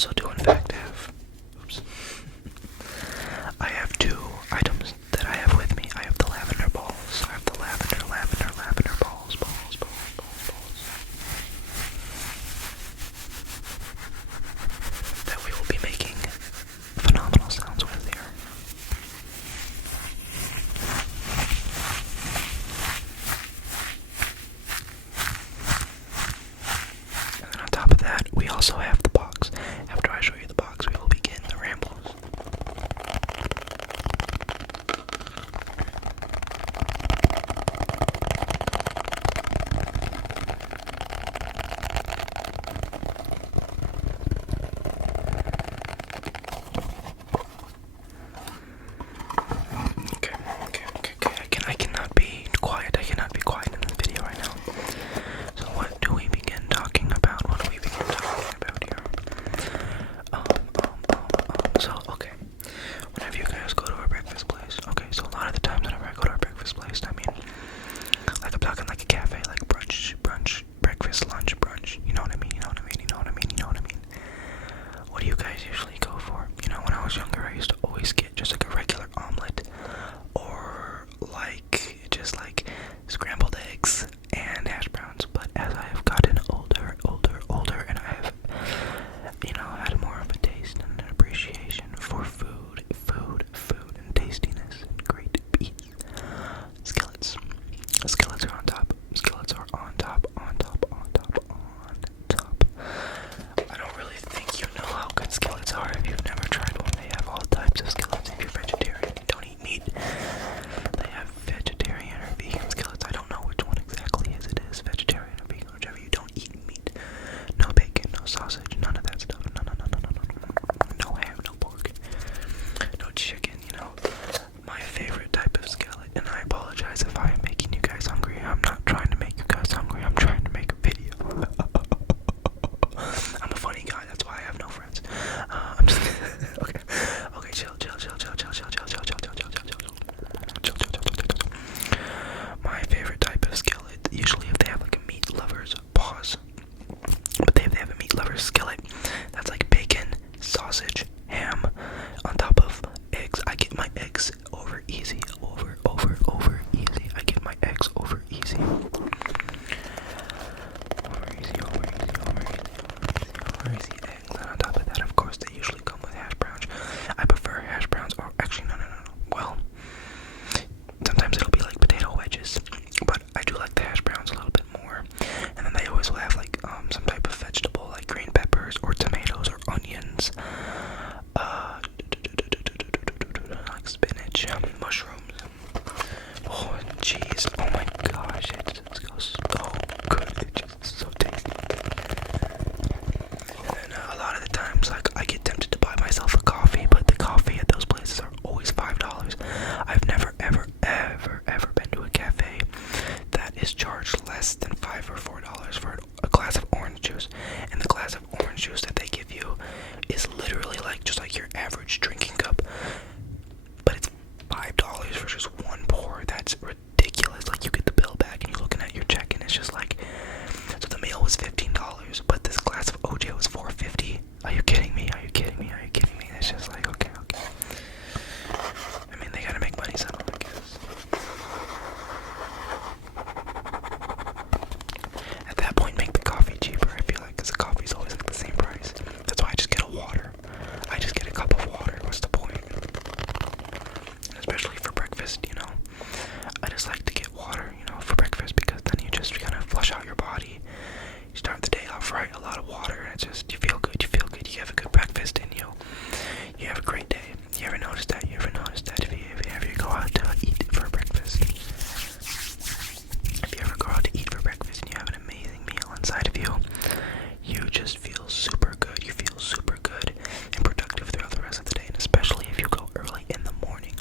also do in fact have, oops, I have two items that I have with me. I have the lavender balls. I have the lavender balls. That we will be making phenomenal sounds with here. And then on top of that, we also have the box. After I show you the box, we will begin the rambles. Okay. I cannot be quiet. I cannot be quiet in this video right now. So what do we begin talking about? What do we begin talking about here? So, okay. Whenever you guys go to a breakfast place, okay, so a lot of the times whenever I go to a breakfast place, I mean, like I'm talking like a cafe, like brunch, breakfast, lunch, brunch, you know what I mean? What do you guys usually go for? You know, when I was younger, I used to always get just like a regular omelet, or like, just like scrambled eggs and hash browns. But as I have gotten older, and I have, you know, had more of a taste and an appreciation for food and tastiness and great beats, skillets. The skillets are on top. I don't really think you know how good skillets are if you've never tried one. They have all types of skillets. If you're vegetarian and don't eat meat, they have vegetarian or vegan skillets. I don't know which one exactly is. It is vegetarian or vegan, whichever. You don't eat meat. No bacon, no sausage, none of that stuff. No ham, no pork, no chicken, you know. My favorite type of skillet, and I apologize if I am making you guys hungry. I'm not trying to make you guys hungry. I'm trying to make a video. I'm a funny guy, that's why I have no friends. I'm just okay, chill. My favorite type of skillet, usually if they have like a meat lover's pause, but if they have a meat lover's skillet, that's like bacon, sausage, ham, on top of eggs. I get my eggs over easy. I get my eggs over easy. Over easy eggs. And on top of that, of course, they usually come with hash browns. I prefer hash browns, or actually, no. Well, sometimes it'll be like potato wedges, but I do like the hash browns a little bit more. And then they always will have like some type of vegetable, like green peppers or tomatoes or onions, like spinach, mushrooms. Oh, cheese. Oh my gosh, it just goes so good. It's just so tasty. And then a lot of the times, like, I get tempted to buy myself a coffee, but the coffee at those places are always $5. I've never, ever been to a cafe that is charged less than $5 or $4 for a glass of orange juice. And the glass of orange juice that they give you is literally like just like your average drinking cup, but it's $5 for just one pour. That's ridiculous. Like, you get the bill back and you're looking at your check and it's just like, so the meal was $15, but this glass of OJ was $4.50. Are you kidding me? It's just like, okay. I mean, they gotta make money somehow, I guess. At that point, make the coffee cheaper, I feel like, because the coffee's always like the same price. That's why I just get a water. I just get a cup of water. What's the point? And especially for breakfast, you know. I just like to get water, you know, for breakfast, because then you just kind of flush out your body. You start the day off right, a lot of water, and it's just, you feel good. You have a good breakfast, and you have a great day. You ever notice that? If you go out to eat for breakfast, and you have an amazing meal inside of you, you just feel super good. You feel super good and productive throughout the rest of the day, and especially if you go early in the morning.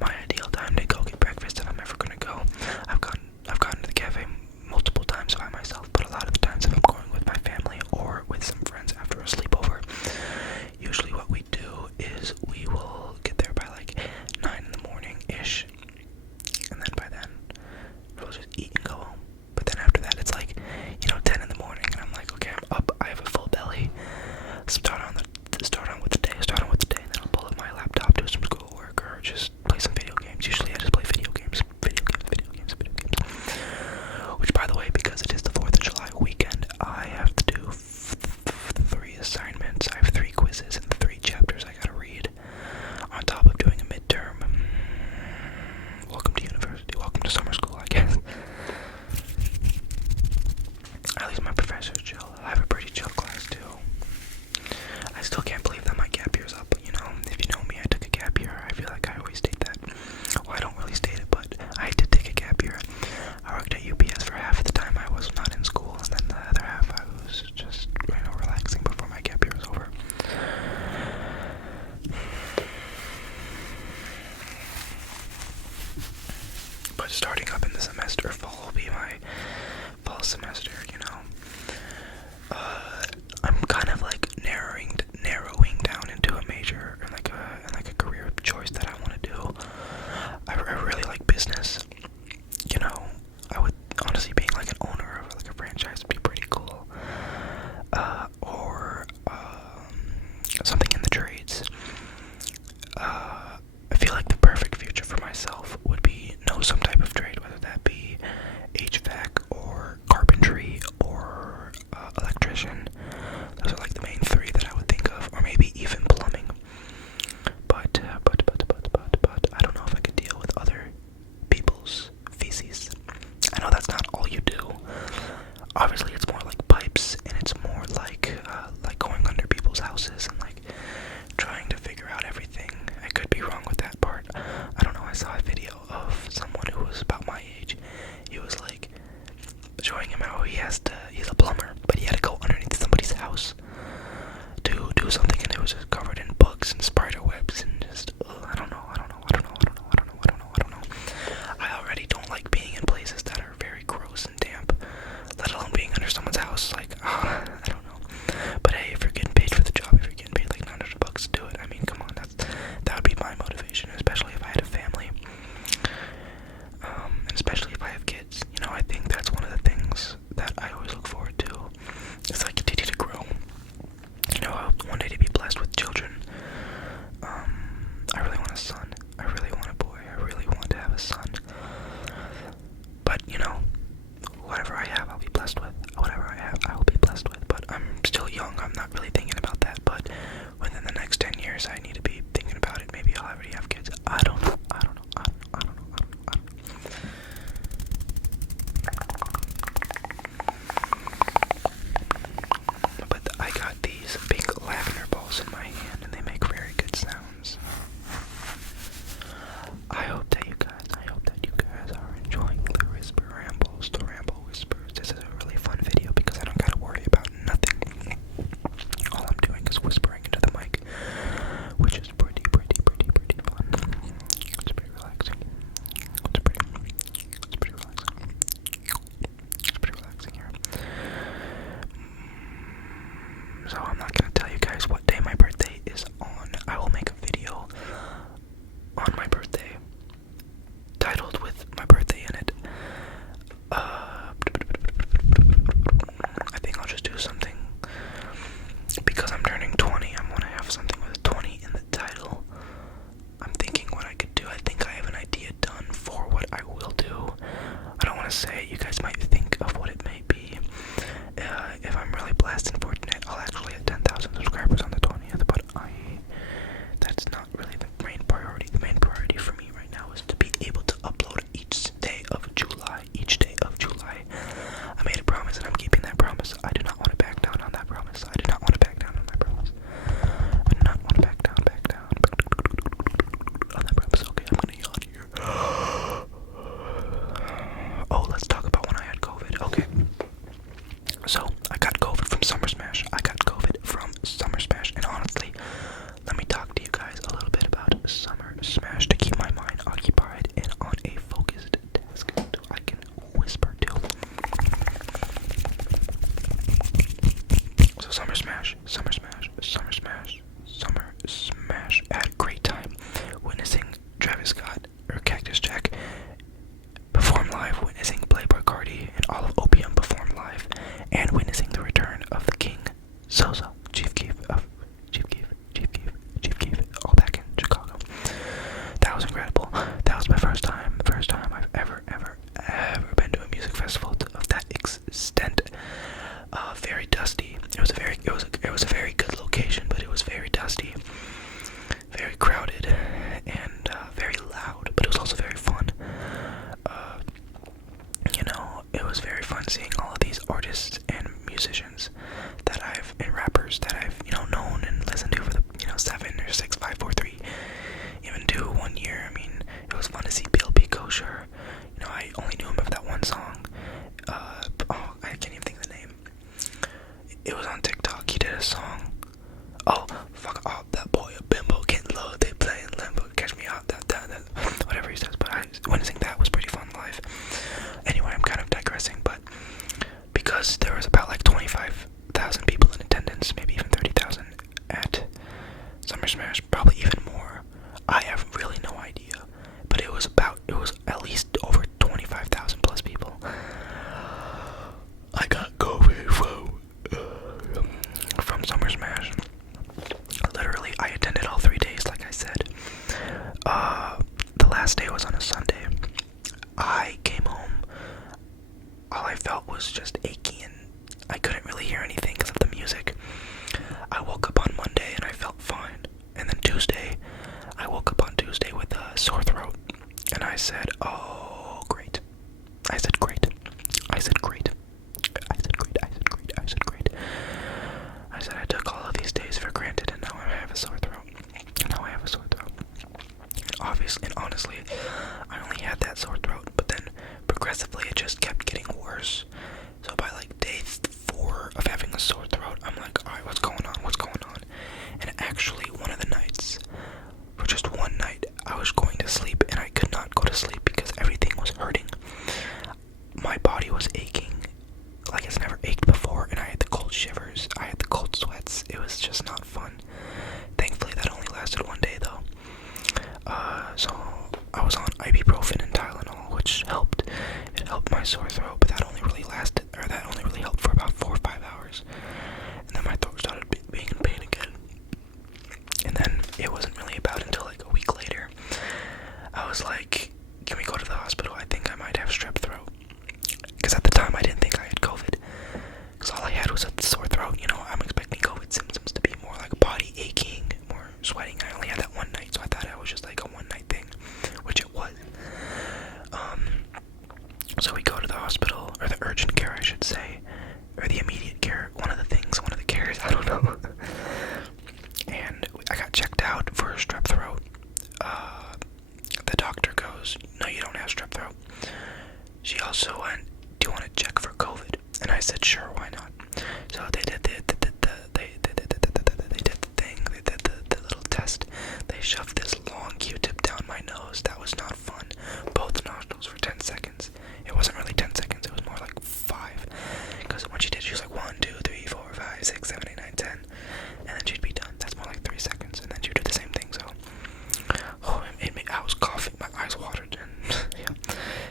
My ideal time to go get breakfast, if I'm ever gonna go, I've gotten to the cafe multiple times by myself, but a lot of the times if I'm going with my family or with some friends after a sleepover, obviously it's more like pipes, and it's more like going under people's houses and like trying to figure out everything. I could be wrong with that part. I don't know. I saw a video of someone who was about my age. He was like showing him how he's a plumber, but he had to go underneath somebody's house to do something, and it was just covered in bugs and spider webs and just I don't know. I already don't like being in places that are very gross and damp, let alone being under someone's house. Like, I don't know. But hey, if you're getting paid for the job, if you're getting paid like $900 to do it, I mean, come on, that would be my motivation, especially if I had a family, and especially if I have kids. You know, I think that's one of the things that I always look forward to. It's like continue to grow. You know, I hope one day to be blessed with children. I really want a son. I really want a boy. I really want to have a son. But, you know, whatever I have, I'll be blessed with. Whatever I have, I will be blessed with. But I'm still young. I'm not really thinking about that. But within the next 10 years, I need to be thinking about it. Maybe I'll already have kids. I don't know. But I got these pink lavender balls in my hand, and they make very good sounds. I hope that you guys are enjoying the whisper rambles, the ramble whispers. This is a really fun video because I don't gotta worry about nothing. All I'm doing is whispering into the mic, which is pretty fun. It's pretty relaxing. It's pretty relaxing. It's pretty relaxing here. So I'm not gonna tell you guys what day my birthday is on. I will make a video on my birthday, titled with my birthday in it. I think I'll just do something, because I'm turning 20, I want to have something with 20 in the title. I'm thinking what I could do. I think I have an idea done for what I will do. I don't want to say it. You guys might think of what it may be. If I'm really blessed and fortunate, I'll actually have 10,000 subscribers on the 20th, but that's not really the main priority. The main priority for me right now is to be able to upload each day of July. I made a promise, and I'm keeping that promise. I do not want to back down on that promise. I do not want to back down on that promise. I do not want to back down on that promise. Okay, I'm gonna yawn here. Oh, let's talk about when I had COVID. Okay. So, I got COVID from Summer Smash. And honestly, let me talk to you guys a little bit about Summer Smash to keep my mind occupied and on a focused task so I can whisper to. So Summer Smash. I had a great time witnessing Travis Scott, or Cactus Jack, perform live, witnessing Playboy Cardi and all of Opium perform live, and witnessing the return of the King, Sosa, Chief Keef, all back in Chicago. That was incredible. That was my first time I've ever been to a music festival of that extent. Very dusty. It was a very good location, but it was very dusty, very crowded, and very loud. But it was also very fun. You know, it was very fun seeing all of these artists and musicians and rappers that I've known and listened to for the 7 or 6, 5, 4, 3, even 2, 1 year. I mean, it was fun to see BLP Kosher. I only knew him of that one song. I can't even think of the name. It was on TikTok. He did a song. Oh, fuck off, that boy a bimbo, getting low, they playing limbo, catch me out, that, whatever he says. But witnessing that was pretty fun live. Anyway, I'm kind of digressing, but because there was about like 25,000 people in attendance, maybe even 30,000 at Summer Smash, probably even more. I have really no idea, but it was at least over 25,000 plus people. I got COVID from Summer Smash. Literally, I attended all 3 days, like I said. The last day was on a Sunday. I came home. All I felt was just achy, and I couldn't really hear anything because of the music. I woke up on Monday and I felt fine. And then Tuesday, I woke up on Tuesday with a sore throat. And I said, oh, great. I said, great. sore throat, but that only really helped for about 4 or 5 hours. And then my throat started being in pain again. And then it wasn't really about until like a week later. I was like, can we go to the hospital? I think I might have strep throat. Because at the time I didn't think I had COVID. Because all I had was a sore throat. You know, I'm expecting COVID symptoms to be more like body aching, more sweating. I only had that one night, so I thought it was just like a one night thing, which it was. So we go to the hospital, or the urgent care I should say, or the immediate care, one of the cares, I don't know. And I got checked out for strep throat. The doctor goes, no, you don't have strep throat. She also went, do you want to check for COVID? And I said, sure, why not? So they did the little test. They shoved this long Q-tip down my nose. That was not fun. Both nostrils for 10 seconds. It wasn't really 10 seconds, it was more like 5. Because when she did, she was like 1, 2, 3, 4, 5, 6, 7, 8, 9, 10. And then she'd be done. That's more like 3 seconds. And then she'd do the same thing, so. I was coughing, my eyes watered, and yeah.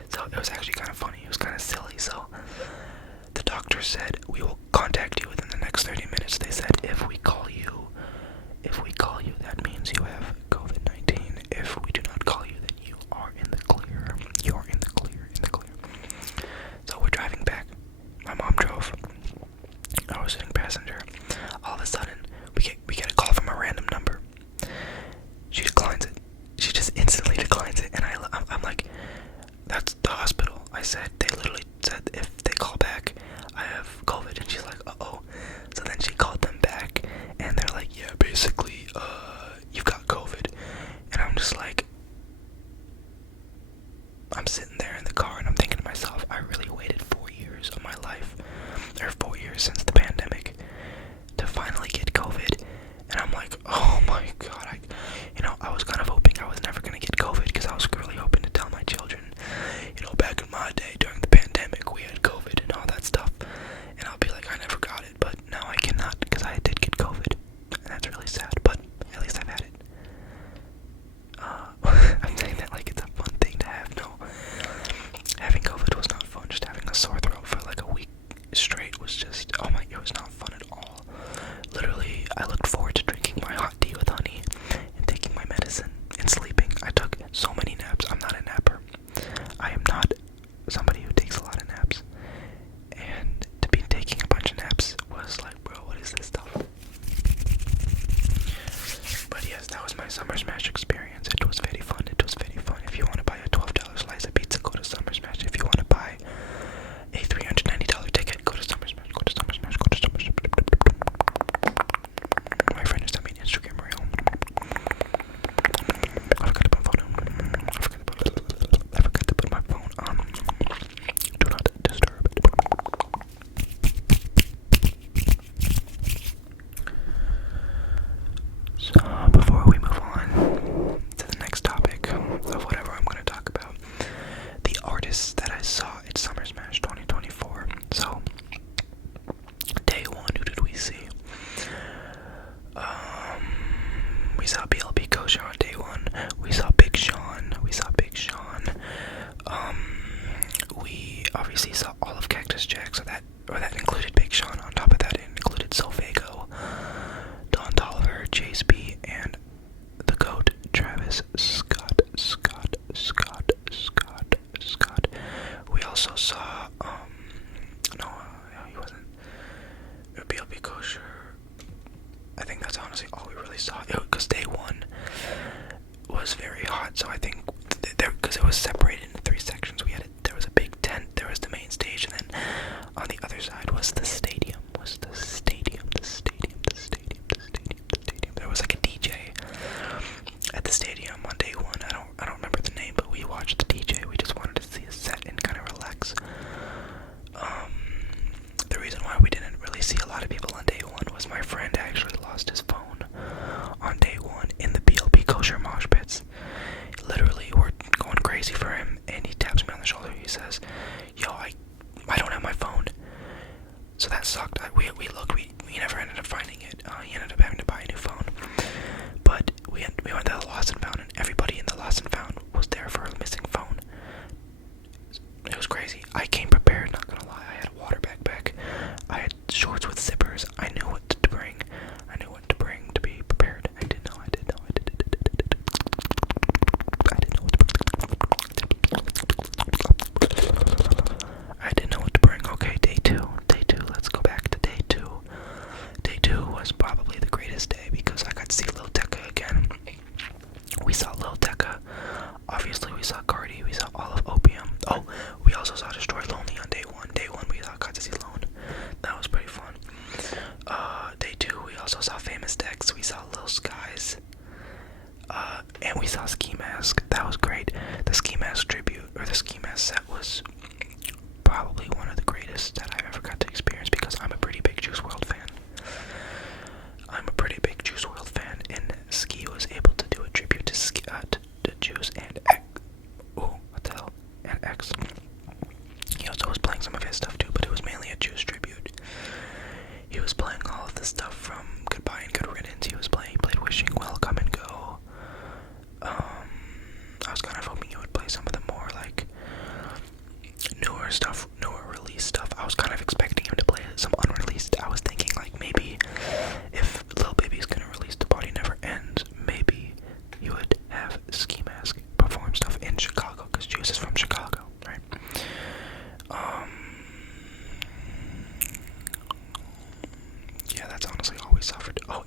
So it was actually kind of funny. It was kind of silly. So the doctor said, we will contact you within the next 30 minutes. They said, if we call you, that means you have COVID-19. If we do not call you, then you are in the clear. You're in the clear, So we're driving back. My mom drove. I was sitting passenger. All of a sudden, we get a call from a random number. She declines it. She just instantly declines it, and I'm like, that's the hospital. I said, they literally said if they call back, I have COVID, and she's like, uh-oh. So then she called them back, and they're like, yeah, basically, you've got COVID. And I'm just like, I'm sitting there in the car, and I'm thinking to myself, I really waited 4 years of my life, or 4 years since the pandemic, to finally get COVID. And I'm like, oh my god, I was kind of hoping I was never going to get COVID, because I was really hoping to tell my children, back in my day during the pandemic, we had COVID and all that stuff. And I'll be like, I never got it, but now I cannot, because I did get COVID. And that's really sad, but at least I've had it. I'm saying that like it's a fun thing to have. No, having COVID was not fun. Just having a sore throat for like a week straight was just, it was not fun at all. Literally, I looked forward to drinking my hot tea with honey and taking my medicine and sleeping. I took so many naps. I'm not a napper. I am not somebody who takes a lot of naps. And to be taking a bunch of naps was like, bro, what is this stuff? But yes, that was my Summer Smash experience. It was very fun. If you want to buy a $12 slice of pizza, go to Summer Smash. If you want to buy a $390 ticket, go to Summer Smash. My friend just sent me an Instagram reel. I forgot to put my phone on do not disturb. So before we move on to the next topic of whatever I'm going to talk about, the artists that I saw at Summer Smash 2024. So day one, who did we see? We saw BLB Kosher on day one. We saw Big Sean. We obviously saw all of Cactus Jack, so that included Big Sean. On top of that, it included Sofago, Don Tolliver, Chase B, and the GOAT, Travis Scott. We also saw, he wasn't. BLB Kosher. I think that's honestly all we really saw. Because day one was very hot, so I think because it was separated into 3 sections. There was a big tent, there was the main stage, and then on the other side was the stadium. There was like a DJ at the stadium on day one. I don't remember the name, but we watched the DJ. We just wanted to see a set and kind of relax. The reason why we didn't really see a lot of people on day one was my friend actually lost his phone on day one in the BLB Kosher mosh pits. Literally, we're going crazy for him, and he taps me on the shoulder. He says, yo, I don't have my phone. So that sucked. We looked, we never ended up finding it. He ended up having to buy a new phone. But we went to the lost and found, and everybody in the lost and found was there for a missing phone. It was crazy. I came prepared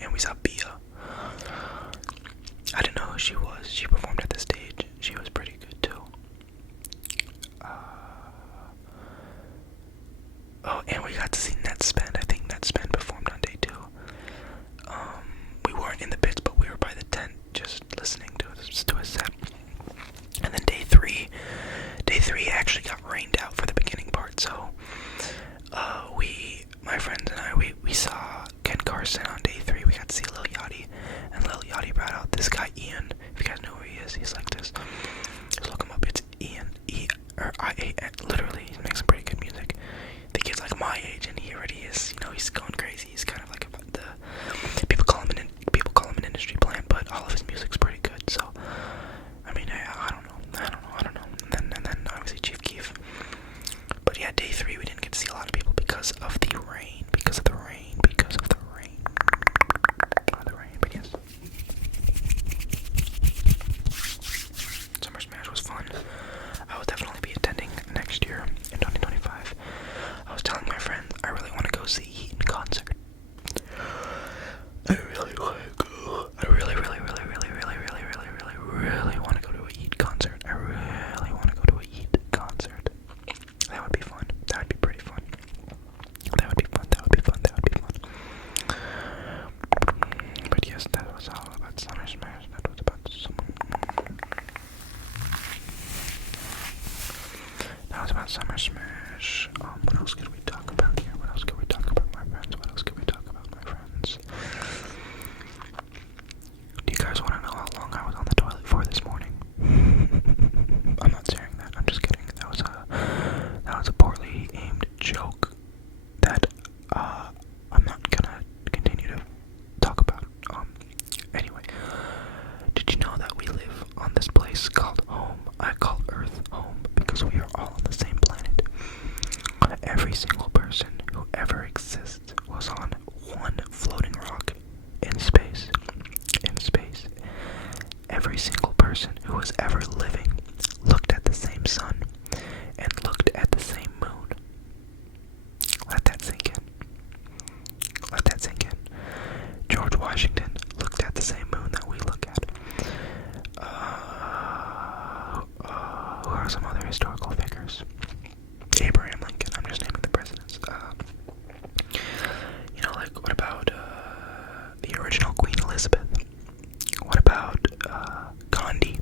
and we saw Bia. I didn't know who she was. She performed at the stage. She was pretty good too. Oh, and we got to see Netspend. I think Netspend performed on day 2. We weren't in the pits, but we were by the tent just listening to a set. And then day 3 actually got rained out for the beginning part, so my friends and I, we saw Ken Carson on day 3. We got to see Lil Yachty, and Lil Yachty brought out this guy Ian. If you guys know who he is, he's like this. Just look him up. It's Ian, I-A-N. Literally, he makes some pretty good music. The kid's like my age, and he already is. He's going crazy. He's kind of like people call him an industry plant, but all of his music's pretty good. So, I mean, I don't know. And then obviously Chief Keef. But yeah, day 3 we didn't get to see a lot of people because of the rain. But yes. Summer Smash was fun. I will definitely be attending next year in 2025. I was telling my friends I really want to go see Heat in concert. I really want to go. I really want to go to a Heat concert. I really want to go to a Heat concert. That would be fun. That would be pretty fun. That would be fun. But yes, that was all about Summer Smash. That was about Summer Smash. What else could we talk about here? What else could we talk about, my friends? Do you guys want to know how long I was on the toilet for this morning? I'm not sharing that. I'm just kidding. That was a poorly aimed joke that I'm not gonna continue to talk about. Anyway, did you know that we live on this place called home? I call Earth home because we are all on the same planet. Every single person who ever exists was on one floating rock in space. Every single person who was ever living looked at the same sun and looked at the same moon. Let that sink in. George Washington looked at the same moon that we look at. Who are some other historical figures? Abraham Lincoln. I'm just naming the presidents. What about the original Queen Elizabeth? What about Gandhi?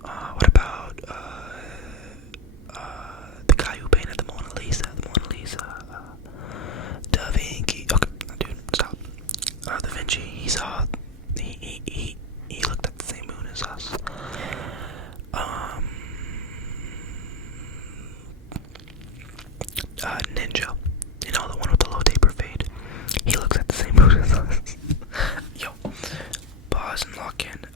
What about the guy who painted the Mona Lisa? Da Vinci. Okay, dude, stop. Da Vinci. He looked at the same moon as us. Ninja. The one with the low taper fade. He looks at the same moon as us. Yo. Pause and lock in. Do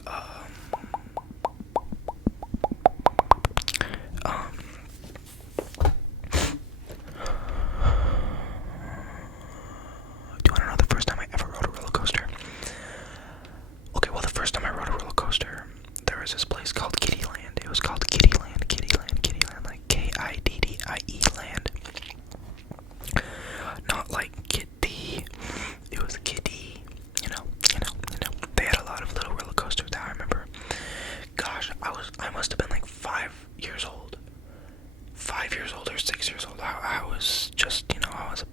you want to know the first time I ever rode a roller coaster? Okay, well, the first time I rode a roller coaster, there was this place called Kittyland. It was called Kittyland, like Kiddie land. Not like Kitty. It was Kitty. They had a lot of little roller coasters that I remember. Gosh, I must have been like 5 years old. 5 years old or 6 years old. I was just, I was a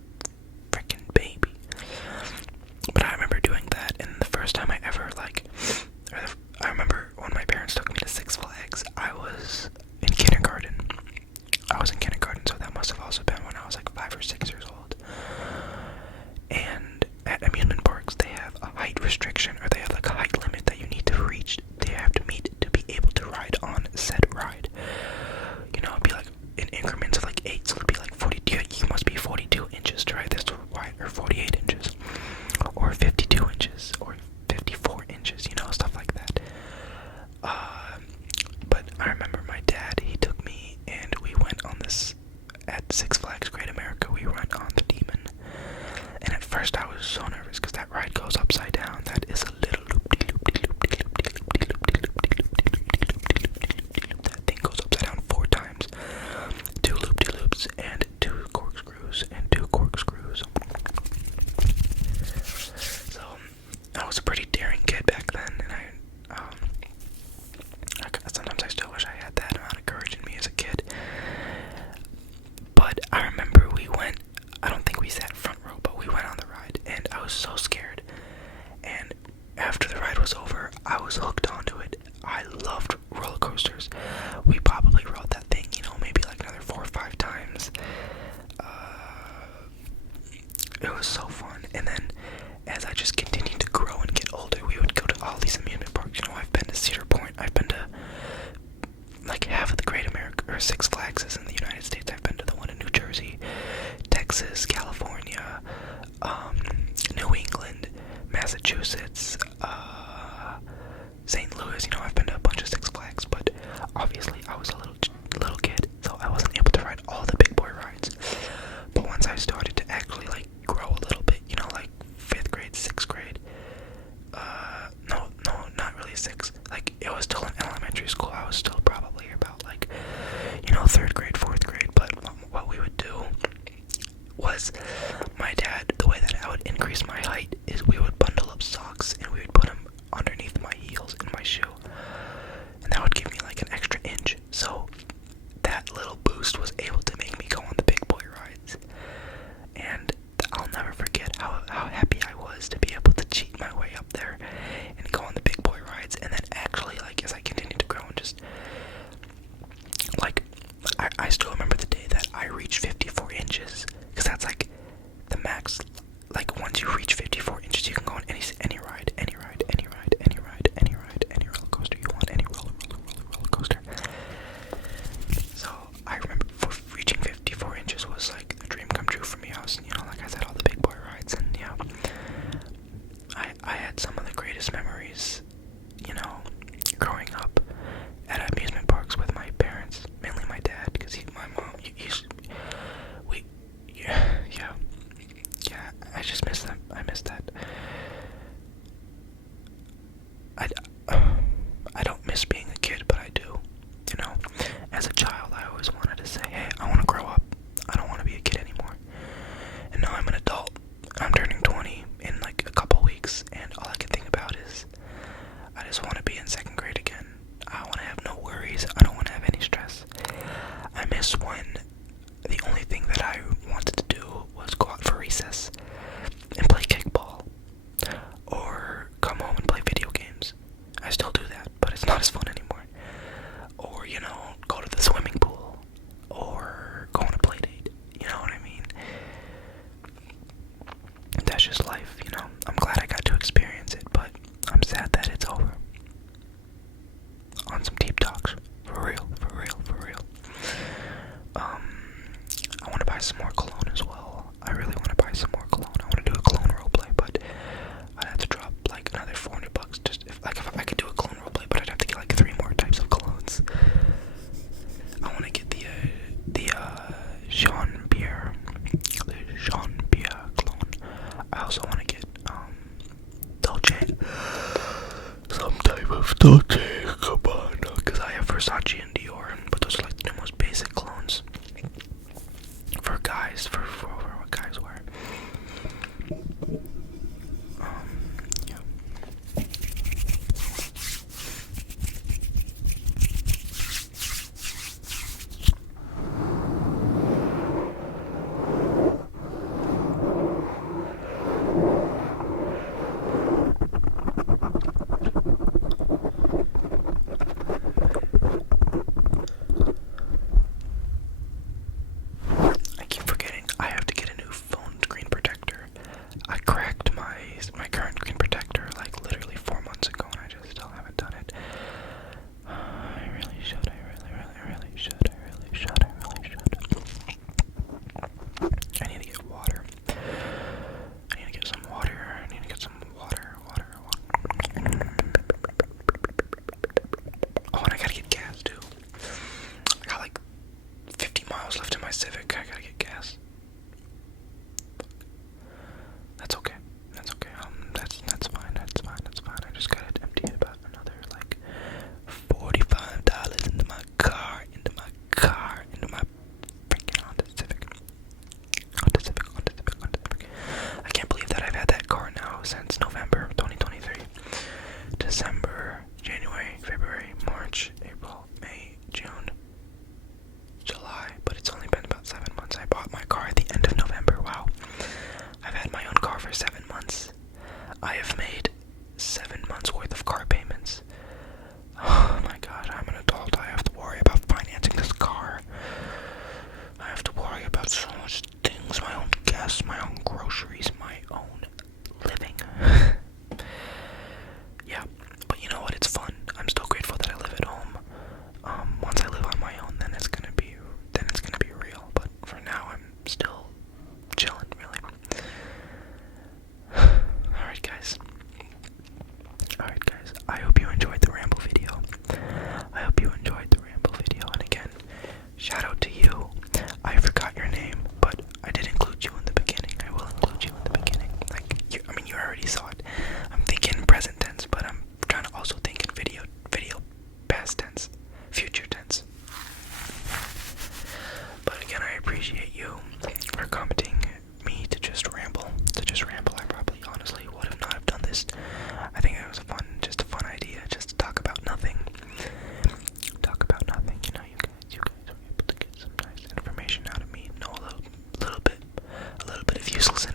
freaking baby. But I remember doing that, and the first time I ever, I remember when my parents took me to Six Flags, I was in kindergarten. So that must have also been when I was like 5 or 6 years old. And at amusement parks, they have a height restriction, or they have like a height limit that you need to reach. They have to meet to be able to ride on said ride. It'd be like in increments of like 8, so it'd be like 42. You must be 42 inches to ride this ride, or 48 inches, or 52 inches, or 54 inches. Stuff like that. But I remember my dad. He took me, and we went on this at Six Flags Great America. We went on the Demon. And at first I was so nervous because that ride goes upside down. That is a little that thing goes upside down 4 times. 2 loop-de-loops and 2 corkscrews. So it was so fun. And then as I just continued to grow and get older, we would go to all these amusement parks. You know, I've been to Cedar Point. I've been to like half of the Great America, or Six Flags is in the United States. I've been to the one in New Jersey, Texas, California, New England, Massachusetts, St. Louis. You know, I've been to a bunch of Six Flags, but obviously I was a little kid, so I wasn't able to ride all the big boy rides. But once I started to actually like grow a little bit, you know, like 5th grade, 6th grade, no, not really 6th. Like, it was still in elementary school. I was still probably about like, you know, 3rd grade, 4th grade. But what we would do was, my dad, the way that I would increase my height is we would bundle up socks and we would put them underneath my heels in my shoe, and that would give me like an extra inch. So that little boost was able to make me go on the big boy rides, and I'll never forget how happy I was to be able to cheat my way up there and go on the big boy rides. And then actually, like, as I continued to grow and just like, I still remember the day that I reached 54 inches, because that's like the max. Like, once you reach 54 inches, you can go on any ride, any roller coaster you want, any roller coaster. So I remember for useless